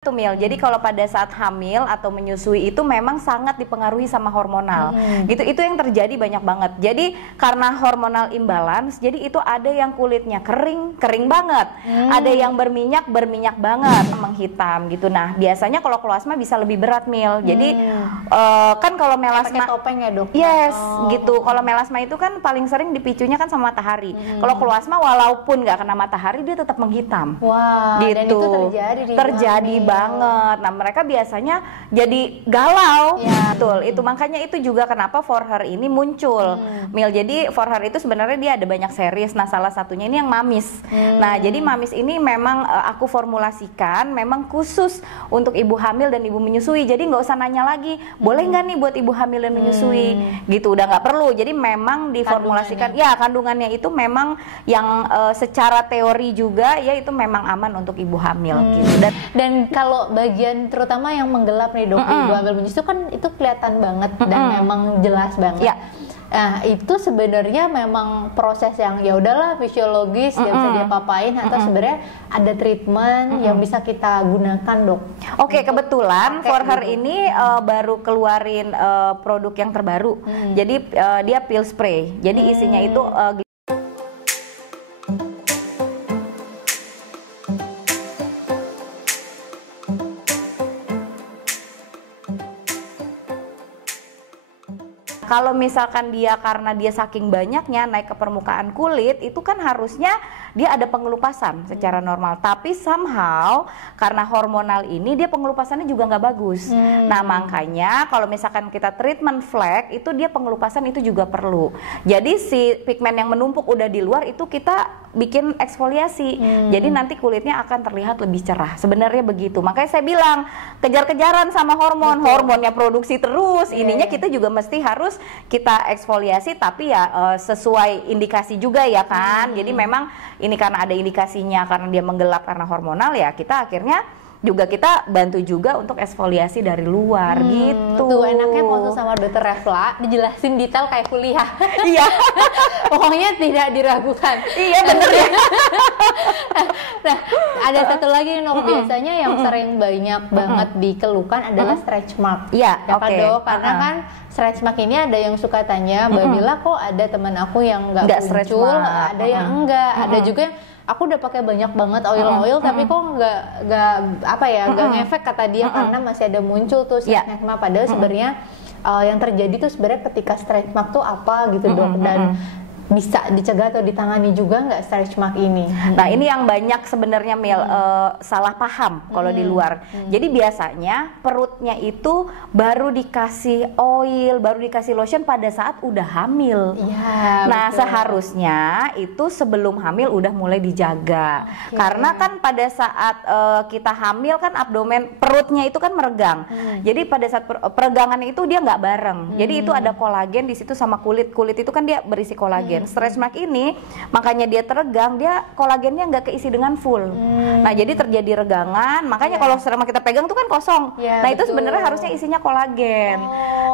Tuh Mil, jadi kalau pada saat hamil atau menyusui itu memang sangat dipengaruhi sama hormonal. Itu yang terjadi banyak banget. Jadi karena hormonal imbalance, jadi itu ada yang kulitnya kering banget, ada yang berminyak banget, menghitam gitu. Nah biasanya kalau keluasma bisa lebih berat Mil. Jadi kan kalau melasma pakai topeng ya dok? Yes, gitu. Kalau melasma itu kan paling sering dipicunya kan sama matahari. Kalau keluasma walaupun nggak kena matahari dia tetap menghitam. Wah, gitu. Dan itu terjadi banget. Nah mereka biasanya jadi galau, ya. Betul. Itu makanya itu juga kenapa For Her ini muncul, Mil. Jadi For Her itu sebenarnya dia ada banyak series. Nah salah satunya ini yang Mamis. Nah jadi Mamis ini memang aku formulasikan memang khusus untuk ibu hamil dan ibu menyusui. Jadi nggak usah nanya lagi, boleh nggak nih buat ibu hamil dan menyusui, gitu. Udah nggak perlu. Jadi memang diformulasikan, ya kandungannya itu memang yang secara teori juga ya itu memang aman untuk ibu hamil, gitu. Dan kalau bagian terutama yang menggelap nih dok, ibu hamil menyusui kan itu kelihatan banget dan memang jelas banget. Ya. Nah itu sebenarnya memang proses yang ya udahlah fisiologis, gak bisa diapa-apain, atau sebenarnya ada treatment yang bisa kita gunakan dok? Oke, kebetulan For Her ini baru keluarin produk yang terbaru. Jadi dia pill spray. Jadi isinya itu kalau misalkan dia karena dia saking banyaknya naik ke permukaan kulit, itu kan harusnya dia ada pengelupasan secara normal. Tapi somehow karena hormonal ini dia pengelupasannya juga nggak bagus. Nah makanya kalau misalkan kita treatment flek itu dia pengelupasan itu juga perlu. Jadi si pigmen yang menumpuk udah di luar itu kita bikin eksfoliasi. Jadi nanti kulitnya akan terlihat lebih cerah. Sebenarnya begitu. Makanya saya bilang kejar-kejaran sama hormon. Hormonnya produksi terus. Ininya kita juga mesti harus kita eksfoliasi, tapi ya sesuai indikasi juga ya kan. Jadi memang ini karena ada indikasinya karena dia menggelap karena hormonal ya kita akhirnya juga kita bantu juga untuk eksfoliasi dari luar gitu. Tuh enaknya konsul sama dokter Refla, dijelasin detail kayak kuliah. Iya. Pokoknya tidak diragukan. Iya bener ya. Nah ada satu lagi Nok, biasanya yang sering banyak banget dikeluhkan adalah stretch mark. Iya, ya kan dok? Karena kan stretch mark ini ada yang suka tanya, Mbak Mila kok ada teman aku yang nggak muncul, ada yang enggak, ada juga yang aku udah pakai banyak banget oil tapi kok nggak apa ya nggak ngefek kata dia karena masih ada muncul tuh stretch mark. Padahal sebenarnya yang terjadi tuh sebenarnya ketika stretch mark tuh apa gitu dok, dan bisa dicegah atau ditangani juga nggak stretch mark ini? Nah ini yang banyak sebenarnya Mil salah paham kalau di luar. Jadi biasanya perutnya itu baru dikasih oil, baru dikasih lotion pada saat udah hamil. Ya, nah betul. Seharusnya itu sebelum hamil udah mulai dijaga. Karena kan pada saat kita hamil kan abdomen perutnya itu kan meregang. Jadi pada saat peregangannya itu dia nggak bareng. Jadi itu ada kolagen di situ sama kulit. Kulit itu kan dia berisi kolagen. Stretch mark ini makanya dia teregang, dia kolagennya nggak keisi dengan full. Nah jadi terjadi regangan, makanya kalau selama kita pegang tuh kan kosong. Nah itu sebenarnya harusnya isinya kolagen.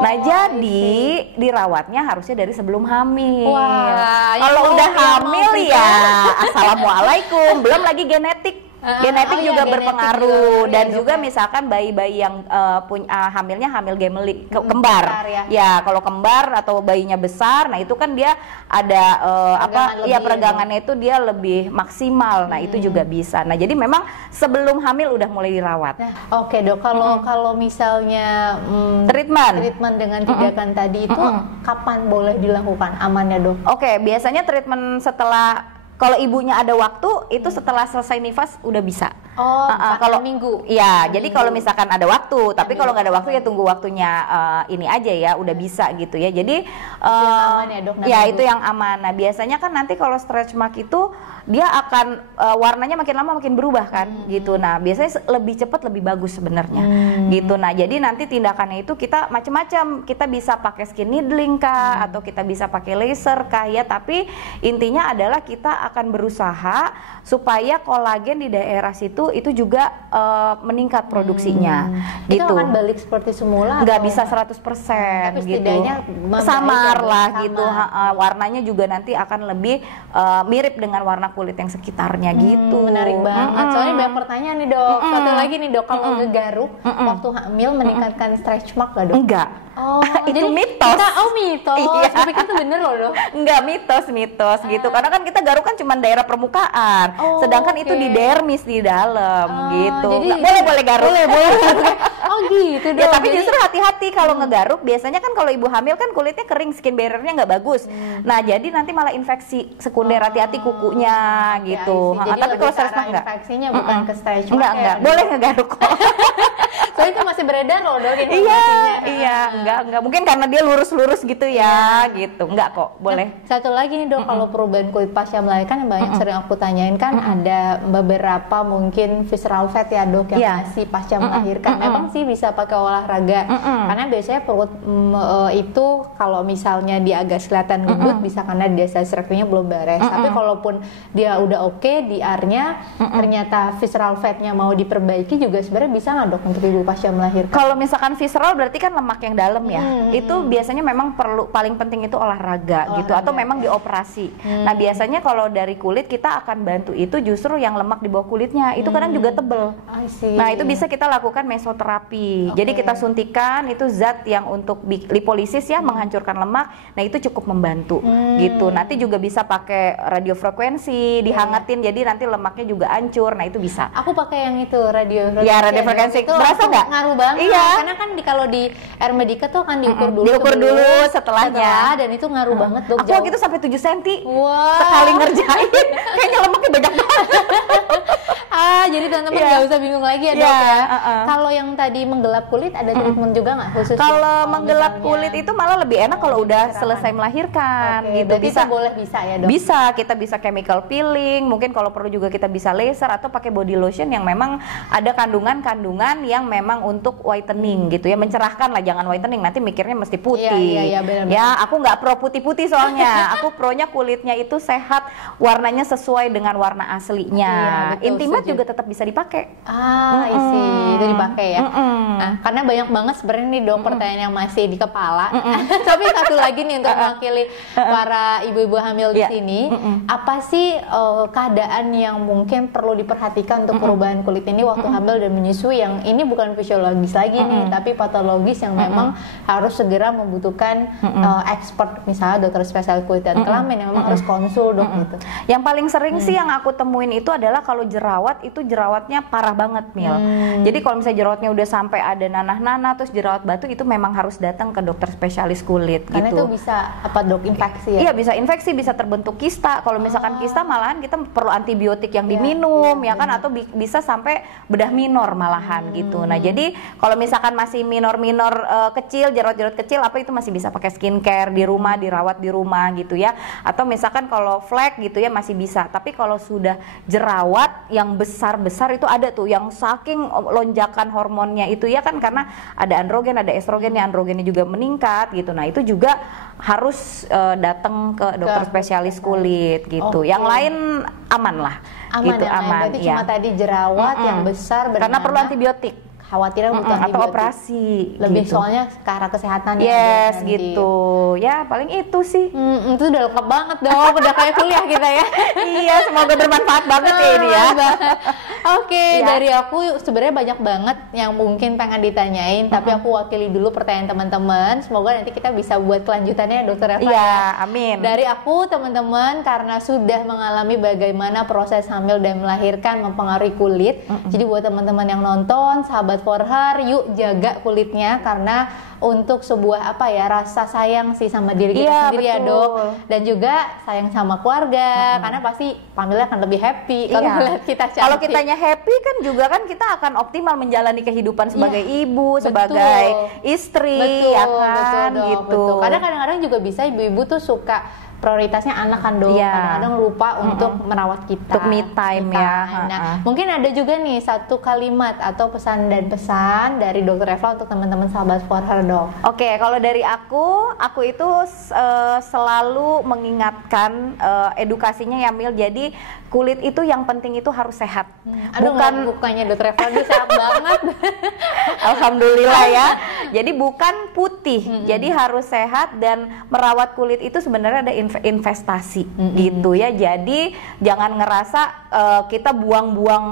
Nah jadi dirawatnya harusnya dari sebelum hamil. Kalau udah hamil ya assalamualaikum, belum lagi genetik. Genetik juga berpengaruh dan juga misalkan bayi-bayi yang punya hamilnya hamil gemelik kembar. Ya kalau kembar atau bayinya besar, nah itu kan dia ada peregangannya itu dia lebih maksimal. Nah itu juga bisa. Nah jadi memang sebelum hamil udah mulai dirawat. Oke dok, kalau misalnya treatment dengan tindakan tadi itu kapan boleh dilakukan amannya dok? Oke, biasanya treatment setelah kalau ibunya ada waktu itu setelah selesai nifas udah bisa. Kalau minggu. Iya, jadi kalau misalkan ada waktu, tapi kalau nggak ada waktu ya tunggu waktunya ini aja ya, udah bisa gitu ya. Jadi aman ya dok. Ya itu yang aman. Nah biasanya kan nanti kalau stretch mark itu dia akan warnanya makin lama makin berubah kan, gitu. Nah biasanya lebih cepat lebih bagus sebenarnya, gitu. Nah jadi nanti tindakannya itu kita macam-macam. Kita bisa pakai skin needling kah, atau kita bisa pakai laser kah ya. Tapi intinya adalah kita akan berusaha supaya kolagen di daerah situ itu juga meningkat produksinya. Gitu. Itu akan balik seperti semula? Nggak bisa 100% tapi gitu. Samar lah gitu. Warnanya juga nanti akan lebih mirip dengan warna kulit yang sekitarnya gitu. Menarik banget. Soalnya banyak pertanyaan nih dok. Satu lagi nih dok, kalau ngegaruk waktu hamil meningkatkan stretch mark nggak dok? Enggak. Oh, itu jadi mitos. Mitos. Iya. Tapi kan itu bener loh dok. Enggak, mitos gitu. Karena kan kita garuk kan cuma daerah permukaan. Sedangkan itu di dermis di dalam gitu. Jadi Boleh garuk. Boleh. Oh gitu dok. Ya tapi justru hati-hati kalau ngegaruk. Biasanya kan kalau ibu hamil kan kulitnya kering, skin barrier-nya nggak bagus. Nah jadi nanti malah infeksi sekunder, hati-hati kukunya gitu. Jadi tapi kalau stretch mark enggak. Infeksinya bukan ke stretch mark. Enggak. Boleh ngegaruk kok. Soalnya itu masih beredar loh dok informasinya. Iya, enggak. Mungkin karena dia lurus-lurus gitu ya, gitu. Enggak kok, boleh. Nah, satu lagi nih dok, kalau perubahan kulit pasca melahirkan yang banyak sering aku tanyain kan ada beberapa mungkin visceral fat ya dok yang masih pasca melahirkan. Memang sih bisa pakai olahraga. Karena biasanya perut itu kalau misalnya dia agak kelihatan gendut bisa karena dia hysterektomnya belum beres. Tapi kalaupun dia udah oke, DR-nya ternyata visceral fatnya mau diperbaiki juga sebenarnya bisa nggak dok untuk ibu pasca melahirkan? Kalau misalkan visceral berarti kan lemak yang dalam ya. Itu biasanya memang perlu, paling penting itu olahraga gitu atau memang dioperasi. Nah biasanya kalau dari kulit kita akan bantu itu justru yang lemak di bawah kulitnya itu kadang juga tebel. Nah itu bisa kita lakukan mesoterapi. Jadi kita suntikan itu zat yang untuk lipolisis ya, menghancurkan lemak. Nah itu cukup membantu gitu. Nanti juga bisa pakai radiofrekuensi, dihangatin jadi nanti lemaknya juga hancur. Nah itu bisa. Aku pakai yang itu radiofrekuensi. Ya radiofrekuensi. Berasa nggak? Ngaruh banget. Iya. Karena kan kalau di Air Medica tuh akan diukur dulu. Diukur dulu setelahnya. Dan itu ngaruh banget dok. Aku waktu itu sampai 7 cm. Wow. Sekali ngerjain. Kayaknya lemaknya banyak banget. Jadi teman-teman nggak usah bingung lagi ya dok ya. Kalau yang tadi menggelap kulit ada treatment juga nggak khusus? Kalau menggelap kulit itu malah lebih enak kalau udah selesai melahirkan gitu. Bisa ya dok? Bisa, kita bisa chemical peeling, mungkin kalau perlu juga kita bisa laser atau pakai body lotion yang memang ada kandungan-kandungan yang memang untuk whitening gitu ya, mencerahkan lah, jangan whitening nanti mikirnya mesti putih. Iya, benar. Ya, aku nggak pro putih-putih soalnya. Aku pronya kulitnya itu sehat, warnanya sesuai dengan warna aslinya. Intimat juga tetap bisa dipakai. Itu dipakai ya. Nah, karena banyak banget sebenarnya nih dok pertanyaan yang masih di kepala. Tapi satu lagi nih untuk mewakili para ibu-ibu hamil di sini, apa sih keadaan yang mungkin perlu diperhatikan untuk perubahan kulit ini waktu hamil dan menyusui, yang ini bukan fisiologis lagi nih, tapi patologis yang memang harus segera membutuhkan expert, misalnya dokter spesialis kulit dan kelamin yang memang harus konsul dok gitu. Yang paling sering sih yang aku temuin itu adalah kalau jerawat itu jerawatnya parah banget Mil. Jadi kalau misalnya jerawatnya udah sampai ada nanah-nanah terus jerawat batu, itu memang harus datang ke dokter spesialis kulit. Karena gitu. itu bisa apa dok, infeksi ya? Iya bisa infeksi, bisa terbentuk kista. Kalau misalkan kista malahan kita perlu antibiotik yang diminum ya kan, atau bisa sampai bedah minor malahan gitu. Nah jadi kalau misalkan masih minor-minor kecil, jerawat-jerawat kecil apa itu masih bisa pakai skincare di rumah, dirawat di rumah gitu ya. Atau misalkan kalau flek gitu ya masih bisa. Tapi kalau sudah jerawat yang besar-besar itu ada tuh yang saking lonjakan hormonnya itu ya kan, karena ada androgen, ada estrogen, ya androgennya juga meningkat gitu. Nah itu juga harus datang ke dokter spesialis kulit gitu. Yang lain aman lah. Gitu, aman. Berarti cuma tadi jerawat yang besar karena perlu antibiotik. Khawatiran butuh antibiotik atau operasi lebih gitu. Soalnya ke arah kesehatan yes gitu ya, paling itu sih. Itu udah lengkap banget dong, udah kayak kuliah kita ya. Iya, semoga bermanfaat banget ya ini ya. Oke, dari aku sebenarnya banyak banget yang mungkin pengen ditanyain, tapi aku wakili dulu pertanyaan teman-teman. Semoga nanti kita bisa buat kelanjutannya dokter Eva. Iya, amin. Dari aku teman-teman, karena sudah mengalami bagaimana proses hamil dan melahirkan mempengaruhi kulit, jadi buat teman-teman yang nonton, sahabat For Her, yuk jaga kulitnya, karena untuk sebuah rasa sayang sih sama diri kita sendiri ya dok, dan juga sayang sama keluarga, karena pasti family akan lebih happy kalau melihat kita cantik. Kalau kitanya happy kan juga kan kita akan optimal menjalani kehidupan sebagai ibu, sebagai istri, ya kan gitu. Karena kadang-kadang juga bisa ibu-ibu tuh suka prioritasnya anak kan dong, kadang-kadang lupa untuk merawat kita, untuk me time ya. Nah, mungkin ada juga nih satu kalimat atau pesan dari Dr. Eva untuk teman-teman sahabat For Her, Dok. Oke, kalau dari aku itu selalu mengingatkan edukasinya ya Mil. Jadi kulit itu yang penting itu harus sehat. Bukannya Dr. Eva dia sehat banget. Alhamdulillah ya. Jadi bukan putih, jadi harus sehat, dan merawat kulit itu sebenarnya ada investasi gitu ya. Jadi jangan ngerasa kita buang-buang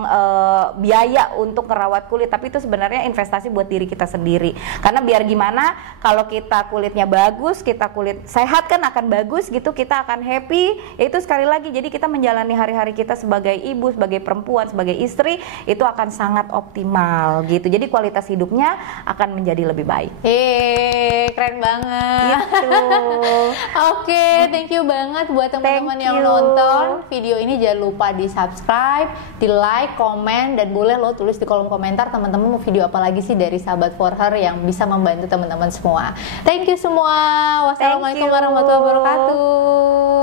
biaya untuk merawat kulit, tapi itu sebenarnya investasi buat diri kita sendiri. Karena biar gimana kalau kita kulitnya bagus, kita kulit sehat kan akan bagus gitu, kita akan happy. Itu sekali lagi, jadi kita menjalani hari-hari kita sebagai ibu, sebagai perempuan, sebagai istri itu akan sangat optimal gitu. Jadi kualitas hidupnya akan menjadi lebih baik. Keren banget. Gitu. Oke, thank you banget buat teman-teman yang nonton video ini. Jangan lupa di subscribe, di like, komen, dan boleh lo tulis di kolom komentar teman-teman mau video apa lagi sih dari sahabat For Her yang bisa membantu teman-teman semua. Thank you semua. Wassalamualaikum warahmatullahi wabarakatuh.